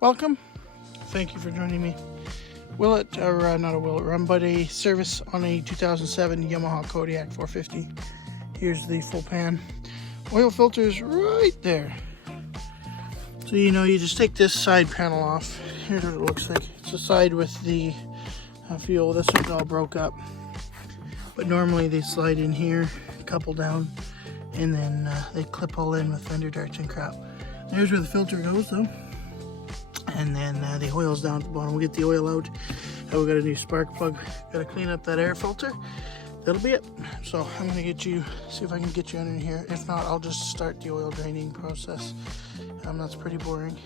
Welcome. Thank you for joining me. Not a Willet run, but a service on a 2007 Yamaha Kodiak 450. Here's the full pan. Oil filter's right there. So you just take this side panel off. Here's what it looks like. It's the side with the fuel. This one's all broke up. But normally they slide in here, a couple down, and then they clip all in with fender darts and crap. There's where the filter goes though. And then the oil's down at the bottom. We'll get the oil out. We got a new spark plug. Got to clean up that air filter. That'll be it. So I'm gonna see if I can get you under here. If not, I'll just start the oil draining process. That's pretty boring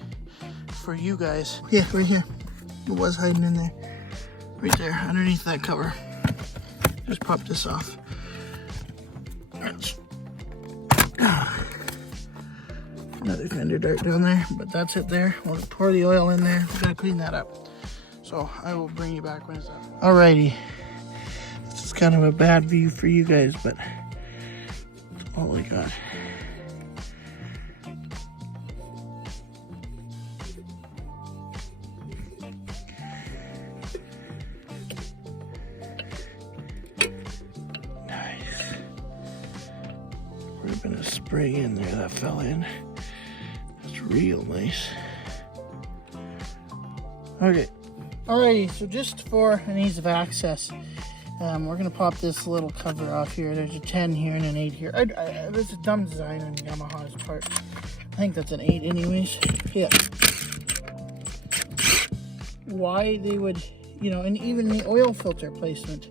for you guys. Yeah, right here. It was hiding in there. Right there, underneath that cover. Just pop this off. Another fender dart down there, but that's it there. We'll pour the oil in there. We gotta clean that up. So I will bring you back when it's done. Alrighty. This is kind of a bad view for you guys, but that's all I got. Nice. Would have been a spray in there that fell in. That's real nice. Okay. Alrighty, so just for an ease of access, we're gonna pop this little cover off here. There's a 10 here and an 8 here. It's a dumb design on Yamaha's part. I think that's an 8 anyways. Yeah. Why they would, and even the oil filter placement,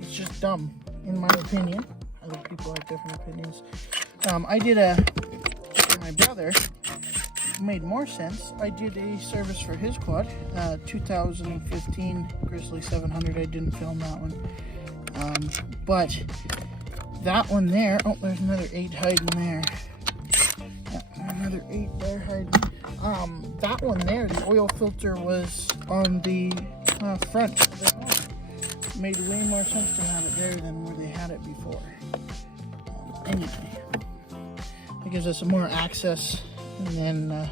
it's just dumb, in my opinion. Other people have different opinions. I did for my brother, made more sense. I did a service for his quad, 2015 Grizzly 700. I didn't film that one, but that one there, oh, there's another 8 hiding there. Yeah, another 8 there hiding. That one there, the oil filter was on the front of the home. Made way more sense to have it there than where they had it before. Anyway, it gives us some more access. And then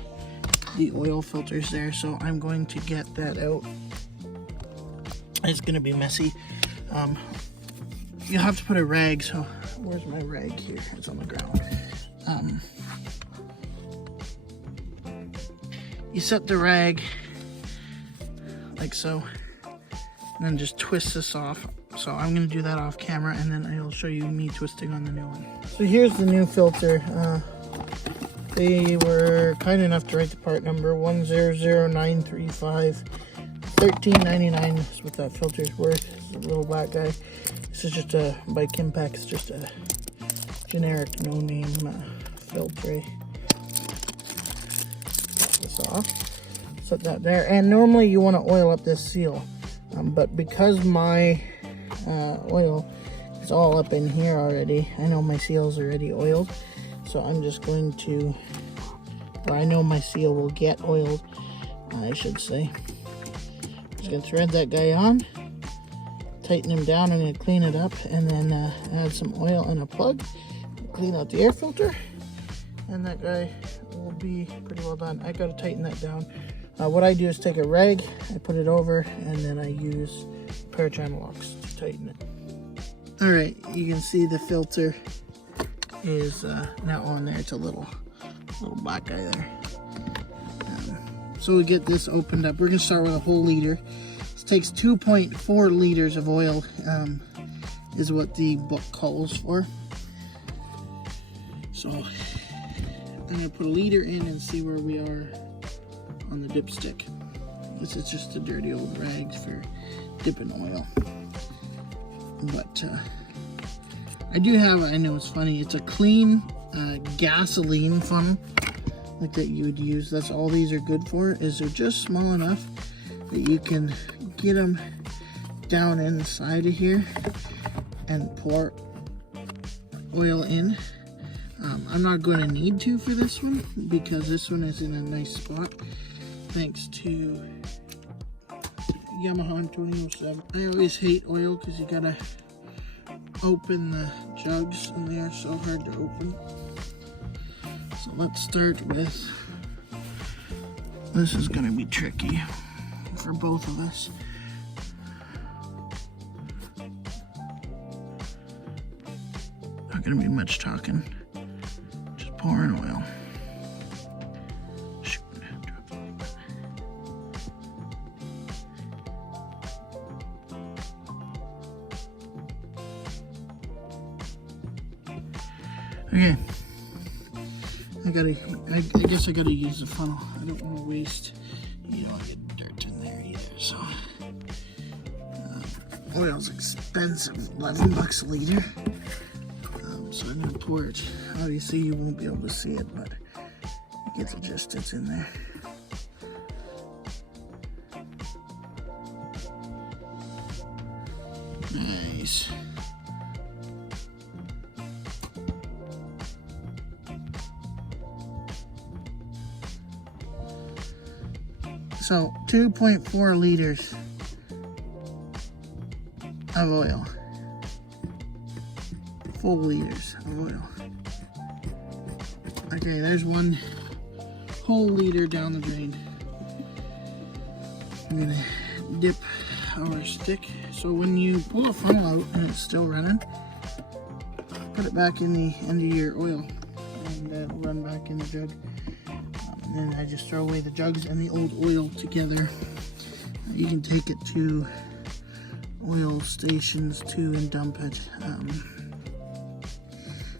the oil filter's there, so I'm going to get that out. It's gonna be messy. You'll have to put a rag, so where's my rag here? It's on the ground. You set the rag like so, and then just twist this off. So I'm gonna do that off camera, and then I'll show you me twisting on the new one. So here's the new filter. They were kind enough to write the part number 100935. $13.99 is what that filter's worth. It's a little black guy. This is just a bike impact. It's just a generic no-name filter. Take this off. Set that there. And normally you want to oil up this seal, but because my oil is all up in here already, I know my seal's already oiled. So I'm just going to, or I know my seal will get oiled, I should say. Just gonna thread that guy on, tighten him down. I'm gonna clean it up, and then add some oil and a plug, clean out the air filter, and that guy will be pretty well done. I gotta tighten that down. What I do is take a rag, I put it over, and then I use a pair of channel locks to tighten it. All right, you can see the filter is now on there. It's a little black guy there. So we get this opened up. We're gonna start with a whole liter. This takes 2.4 liters of oil, is what the book calls for. So I'm gonna put a liter in and see where we are on the dipstick. This is just a dirty old rags for dipping oil. But I do have, I know it's funny, it's a clean gasoline funnel like that you would use. That's all these are good for, is they're just small enough that you can get them down inside of here and pour oil in. I'm not going to need to for this one, because this one is in a nice spot thanks to Yamaha 2007. I always hate oil because you gotta open the jugs and they are so hard to open. So let's start with This is going to be tricky for both of us. Not going to be much talking, just pouring oil. Okay, I guess I gotta use the funnel. I don't want to waste, you don't want to get dirt in there either, so. Oil's expensive, 11 bucks a liter. So I'm gonna pour it. Obviously you won't be able to see it, but you get the gist, it's in there. Nice. So 2.4 liters of oil. Full liters of oil. Okay, there's one whole liter down the drain. I'm gonna dip our stick. So when you pull the funnel out and it's still running, put it back in the end of your oil and it'll run back in the jug. And then I just throw away the jugs and the old oil together. You can take it to oil stations too and dump it.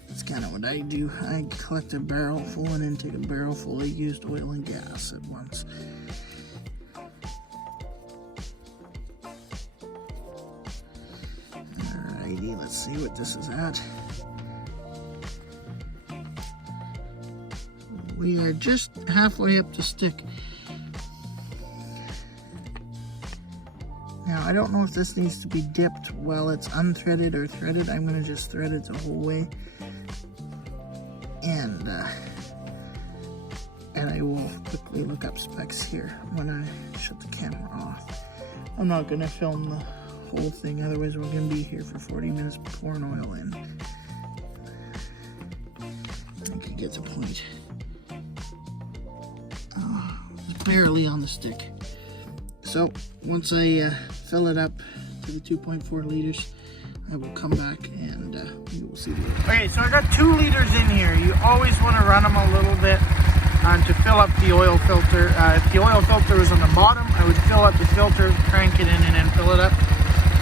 That's kind of what I do. I collect a barrel full and then take a barrel full of used oil and gas at once. Alrighty, let's see what this is at. We are just halfway up the stick. Now, I don't know if this needs to be dipped while it's unthreaded or threaded. I'm going to just thread it the whole way. And I will quickly look up specs here when I shut the camera off. I'm not going to film the whole thing, otherwise we're going to be here for 40 minutes pouring oil in. I think you get the point. It's barely on the stick. So once I fill it up to the 2.4 liters, I will come back and you will see the oil. Okay, so I got 2 liters in here. You always want to run them a little bit to fill up the oil filter. If the oil filter was on the bottom, I would fill up the filter, crank it in, and then fill it up.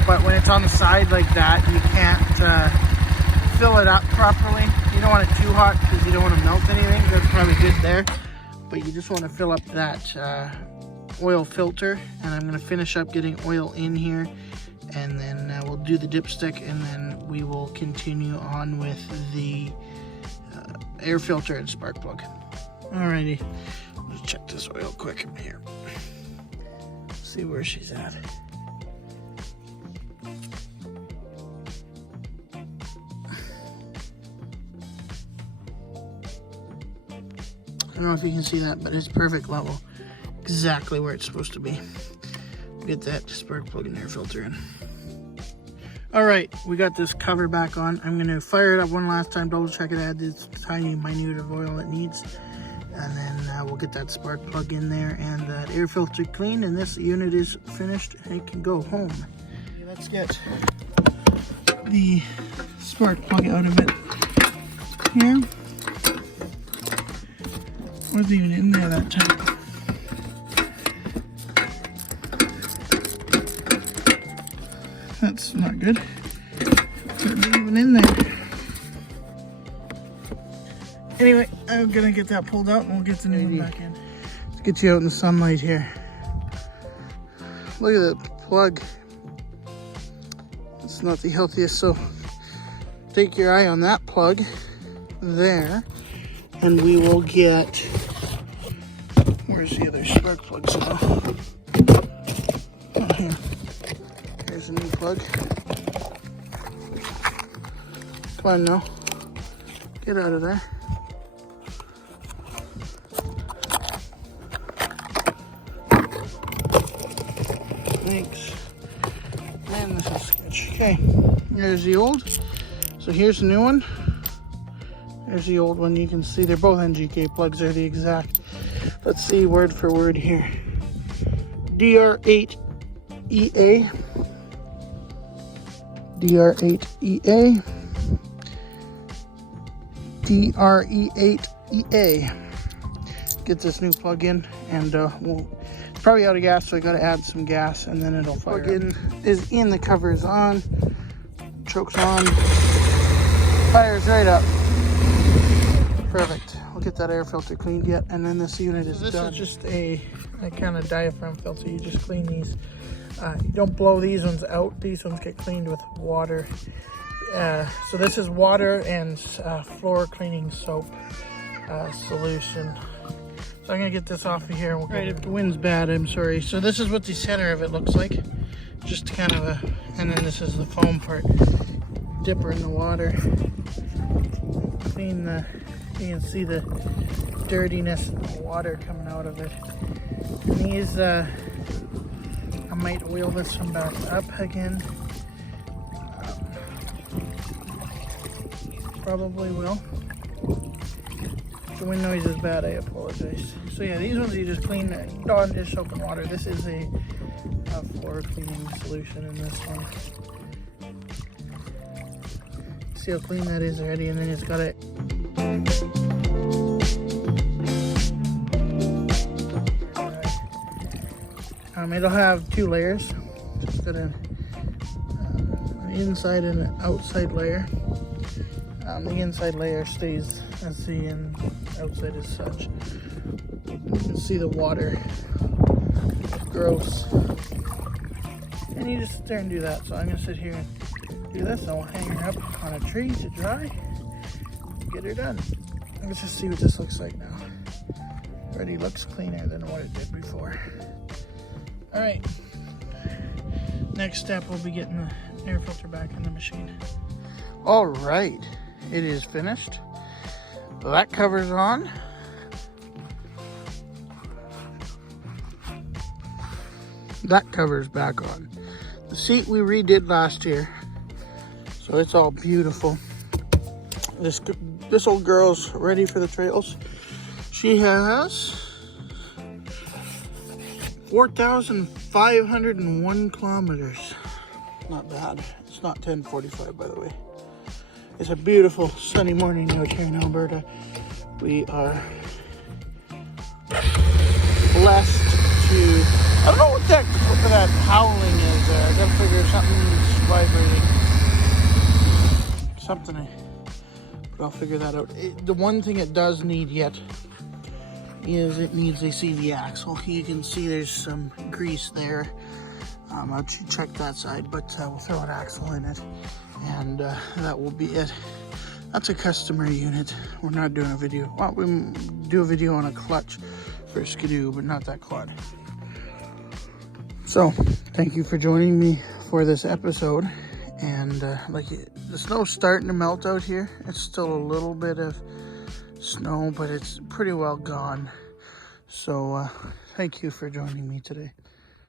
But when it's on the side like that, you can't fill it up properly. You don't want it too hot because you don't want to melt anything. That's probably good there. But you just want to fill up that oil filter, and I'm going to finish up getting oil in here, and then we'll do the dipstick, and then we will continue on with the air filter and spark plug. Alrighty, let's check this oil quick here. See where she's at. I don't know if you can see that, but it's perfect level. Exactly where it's supposed to be. Get that spark plug and air filter in. Alright, we got this cover back on. I'm going to fire it up one last time, double check it, add this tiny minute of oil it needs. And then we'll get that spark plug in there and that air filter clean, and this unit is finished and it can go home. Okay, let's get the spark plug out of it here. Wasn't even in there that time. That's not good. Wasn't even in there. Anyway, I'm gonna get that pulled out and we'll get the new one back in. Let's get you out in the sunlight here. Look at that plug. It's not the healthiest, so take your eye on that plug there, and we will get, where's the other spark plugs now? Oh, here. Here's a new plug. Come on now. Get out of there. Thanks. Man, this is sketch. Okay, here's the old. So here's the new one. There's the old one. You can see they're both NGK plugs. They're the exact Let's see word for word here. DR8EA. DR8EA. DRE8EA. Get this new plug-in, and it's probably out of gas, so I gotta add some gas and then it'll fire. Plug-in is in, the cover is on, choke's on, fires right up. Perfect. We'll get that air filter cleaned yet, and then this unit is done. This is just a kind of diaphragm filter. You just clean these. You don't blow these ones out. These ones get cleaned with water. So this is water and floor cleaning soap solution. So I'm gonna get this off of here. Right, if the wind's bad, I'm sorry. So this is what the center of it looks like. Just kind of a, and then this is the foam part. Dip her in the water. Clean the, you can see the dirtiness of the water coming out of it. And these, I might wheel this one back up again. Probably will. If the wind noise is bad, I apologize. So yeah, these ones you just clean on dish soap and water. This is a floor cleaning solution in this one. See how clean that is already, and then it's got it. It'll have two layers. It's got an inside and an outside layer. The inside layer stays as the outside is such. You can see the water. It's gross. And you just sit there and do that. So I'm gonna sit here and do this. I'll hang her up on a tree to dry. Get her done. Let's just see what this looks like now. Already looks cleaner than what it did before. All right. Next step, we'll be getting the air filter back in the machine. All right. It is finished. That cover's on. That cover's back on. The seat we redid last year, so it's all beautiful. This old girl's ready for the trails. She has 4,501 kilometers. Not bad. It's not 10:45, by the way. It's a beautiful sunny morning out here in Alberta. We are blessed to, I don't know what that howling is there. I gotta figure something's vibrating. Something, but I'll figure that out. The one thing it does need yet is it needs a CV axle. You can see there's some grease there. I'll check that side, but we'll throw an axle in it, and that will be it. That's a customer unit. We're not doing a video. Well, we do a video on a clutch for a Skidoo, but not that quad. So, thank you for joining me for this episode. And the snow's starting to melt out here. It's still a little bit of snow, but it's pretty well gone. So, thank you for joining me today.